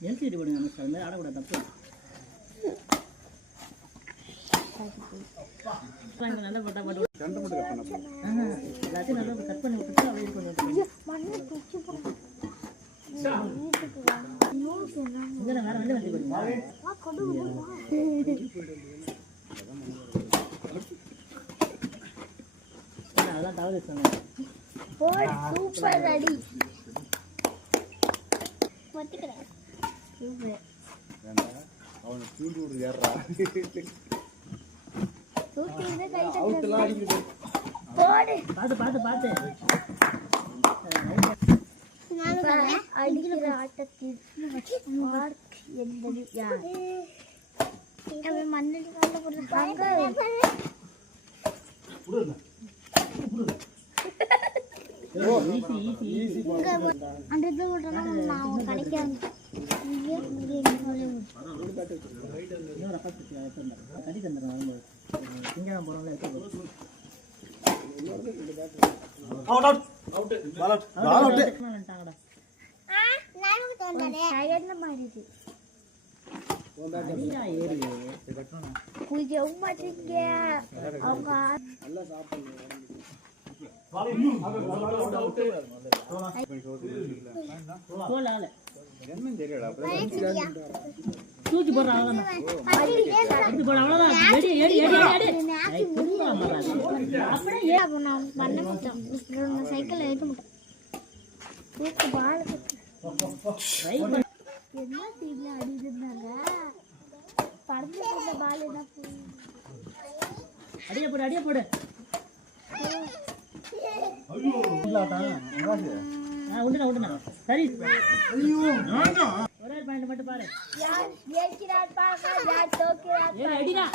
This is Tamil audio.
எல்சிடி போடுங்க நமஸ்கார் இந்த ஆடக்கூடாது தப்பு நல்லா போட்டா போட்டு எல்லாத்தையும் நல்லா கட் பண்ணி விட்டுட்டு அப்படியே இது பண்ணி விட்டுருங்க இங்கே வேற வந்து வண்டி போடுங்க அதெல்லாம் தவறு சொன்னேன் சூப்பர் அடி மத்திக்கிறேன் சூப்பர் அவனை தூண்டி விடு ஏறா தூக்கிங்க கை அவுட்லாம் அடிக்குது போடு பாத்து நான் அடிக்கிற ஆட்டத்தில் மார்க் என்பது யார் அவன் மண்ணடி கண்ட போடுறாங்க அந்த இது விட்டனா நான் கடைக்கு கடி தந்துடுறேன் வரும்போது இங்கே தான் போகிறோம்ல தூக்கி போடுற சைக்கிள் ஏற்ற மாட்டேன் என்ன டீம்ல அடிச்சிருந்தாங்க பறந்து பால் என்ன அடியே போடு உண்டுண்ணா சரி ஒரே பாயிண்ட் மட்டும் பாரு யார் தோக்கிறார் அடிடா